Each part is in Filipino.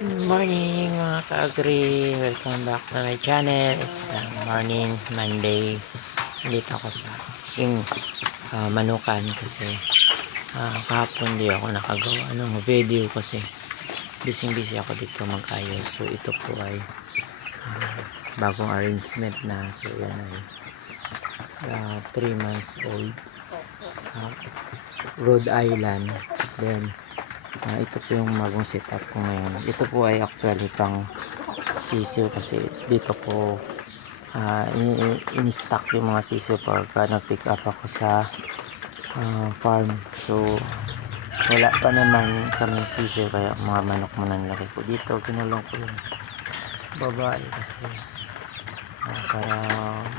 Good morning mga ka-agri, welcome back to my channel. It's morning, Monday. Dito ako sa yung manukan kasi kahapon di ako nakagawa ng video kasi busy ako dito mag-ayos. So ito po ay bagong arrangement na. So yan ay 3 months old Rhode Island. Then ito po yung bagong setup ko ngayon. Ito po ay actually pang sisiw kasi dito ko in-stock yung mga sisiw pagka nag-pick up ako sa farm. So wala pa naman kami sisiw kaya mga manok mo nalaki ko dito. Kinulong ko yung babae kasi para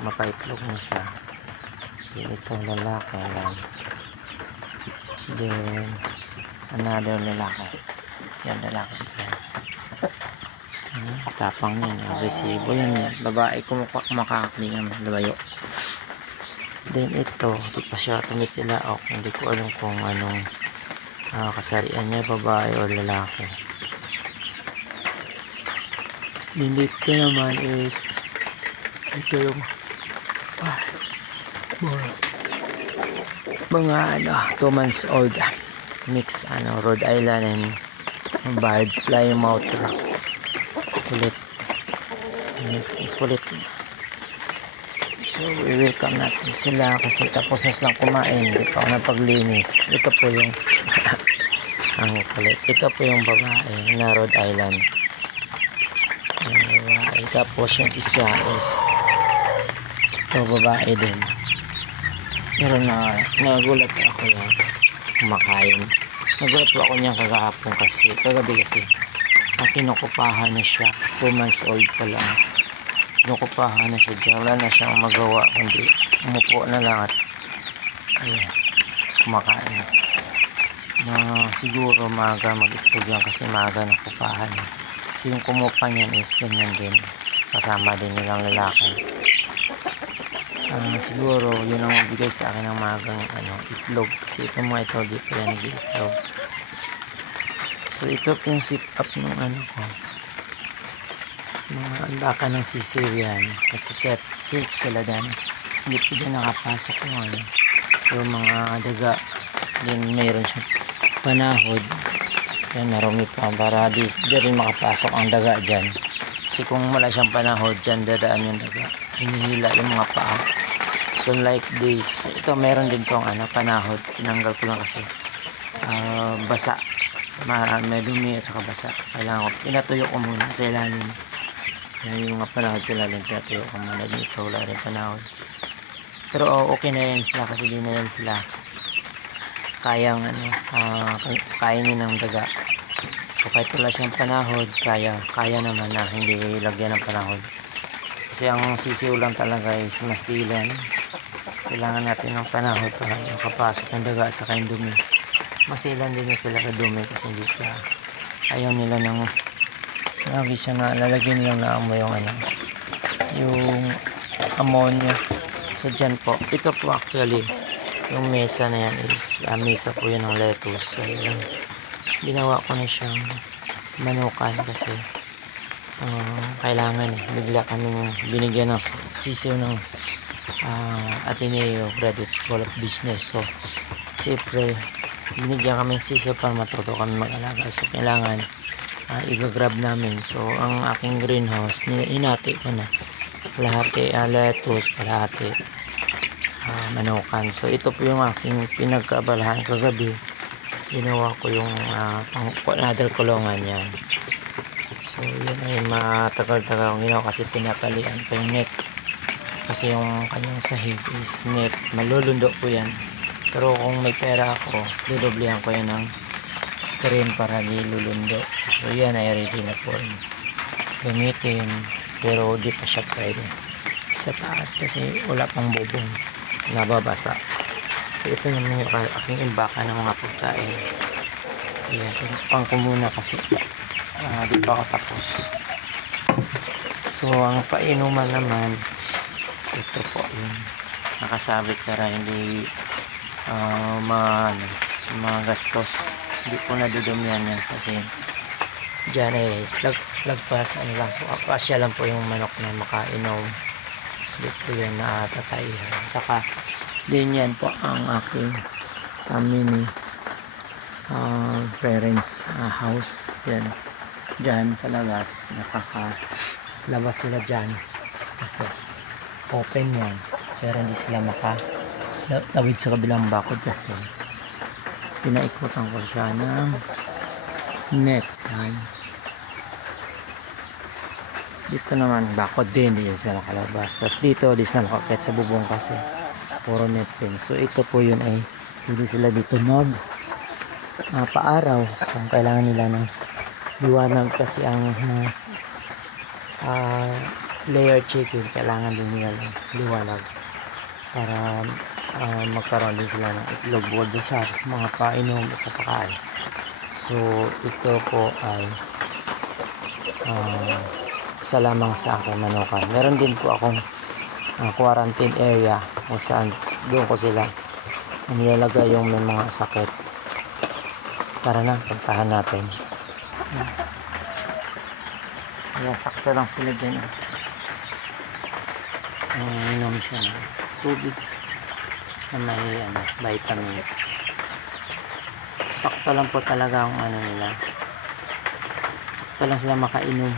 mapaitlog mo siya. Then itong lalaki yan. Then another lalaki. Yan lalaki. Tapang yan, agresibo yan. Babae kumakakling ang labayo. Then ito, di pa siya tumitilaok. Hindi ko alam kung anong kasarian niya, babae o lalaki. Then dito naman is ito yung mga 2 months old mix Rhode Island and barred plymouth rock. Kulit. So we welcome natin sila kasi tapos na silang kumain, hindi pa ako napaglinis. Ito po yung ang kulit. Ito po yung babae na Rhode Island. Tapos yung isa is ito babae din. Pero nagulat ako yan kumakain. Nagulat po ako niyan kagabi kasi kinukupahan na siya. 2 months old pa lang. Kinukupahan na siya dyan. Wala na siyang magawa kundi umupo na lang at kumakain. Siguro maaga mag-itlog yan kasi maaga nakupahan. So yung kumupa niyan is ganyan din. Kasama din nilang lalaki. Siguro yun ang magbigay sa akin ng maagang itlog. Kasi ito mga ito di pa yan nag-itlog. So ito po yung sit up ng ko. Mga andaka ng sisiw yan. Kasi safe sila dyan. Hindi po dyan nakapasok ngayon. So mga daga. Then mayroon siyang panahod. Yan marami pa. Para di rin makapasok ang daga dyan. Kasi kung wala siyang panahod dyan, dadaan yung daga. Hinihila yung mga paa. So like this. Ito meron din tong panahod. Tinanggal ko lang kasi basa. May dumi at saka basa. Kailangan ko pinatuyo ko muna sa ilalim. Yung mga panahod sa ilalim pinatuyo ko muna dito. Wala rin panahod. Pero okay na yan sila kasi di na yan sila kayang kainin ng daga. So kahit wala siyang panahod, kaya naman na hindi lagyan ng panahod. Kasi ang sisiw lang talaga is masilan. Kailangan natin ng panahod para makapasok ng daga at saka yung dumi. Masilan din na sila sa dumi kasi hindi sila ayaw nila ng lagi siya na lalagyan lang na mo yung yung ammonia. So dyan po, ito po actually yung mesa na yan is mesa po yan ng lettuce. So ginawa ko na siyang manukan kasi kailangan bigla kami binigyan ng sisiw ng Ateneo Credit School of Business. So siyempre binigyan kami sisiw para matuto kami mag-alaga. So kailangan i-grab namin. So ang aking greenhouse inati ko na kalahati lettuce, kalahati manukan. So ito po yung aking pinagkaabalahan kagabi. Ginawa ko yung another kulungan yan. So yun ay matagal-tagal ang ginawa kasi pinatalian ko yung net. Kasi yung kanyang sahig is net. Malulundo po yan. Pero kung may pera ako, dudoblihan ko yan ng screen para di lulundo. So yan ay ready na po gamitin. Pero di pa siya pwede. Sa taas kasi wala pang bubong. Nababasa. So ito yung aking imbaka ng mga pagkain. Ayan, pinakpang ko muna kasi di pa ako tapos. So ang painuman naman, ito po yung nakasabit para hindi mga gastos. Hindi po nadudumihan yan kasi Diyan eh, lagpas, ano lang po, akasya lang po yung manok na makainom. Dito yan natatay. Saka, din yan po ang aking mini parents house. Yan. Diyan sa labas, nakakalabas sila dyan. Kasi, open yan. Pero hindi sila makalawid sa kabilang bakod kasi pinaikutan ko siya ng net. Yan. Dito naman bakod din, hindi sila makalabas. Tapos dito, di sila makakit sa bubong kasi puro net din. So ito po yun ay hindi sila dito paaraw kung kailangan nila ng liwanag kasi ang layer chicken kailangan din nila ng liwanag para magkaroon din sila ng itlog bukod sa mga painom at sa pakain. So ito po ay isa lamang sa aking manukan. Meron din po akong quarantine area kung saan doon ko sila nilalagay yung may mga sakit. Tara na, puntahan natin. Ayan, sakto lang sila dyan. Inom siya ng tubig na may vitamins. Sakto lang po talaga ang ano nila. Sakto lang sila makainom.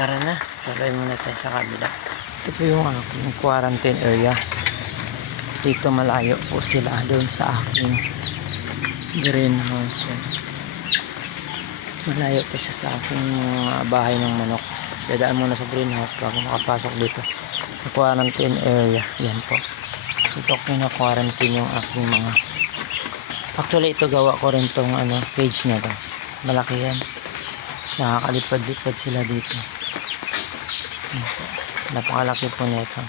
Tara na, sabay muna tayo sa kabila. Ito po yung aking quarantine area. Dito malayo po sila doon sa aking greenhouse. Malayo po siya sa aking bahay ng manok. Dadaan muna sa greenhouse bago makapasok dito sa quarantine area. Yan po. Dito ko na quarantine yung aking mga. Actually ito gawa ko rin tong cage na to. Malaki yan. Nakakalipad-lipad sila dito. Napakalaki po nito.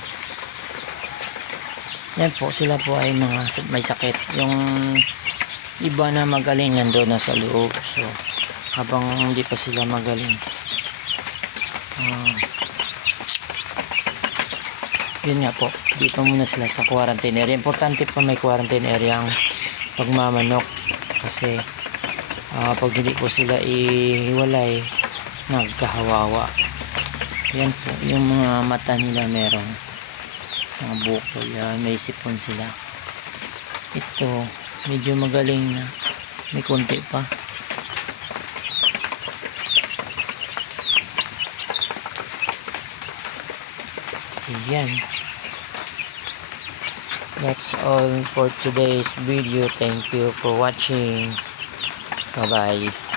Yan po, sila po ay mga may sakit. Yung iba na magaling nandoon na sa loob. So habang hindi pa sila magaling, yun nga po, dito muna sila sa quarantine area. Importante pa may quarantine area ang pagmamanok kasi pag hindi po sila ihiwalay, nagkahawawa. Yan po, yung mga mata nila merong mga bukol, may sipon sila. Ito, medyo magaling na, may konti pa. Ayan. That's all for today's video. Thank you for watching. Bye bye.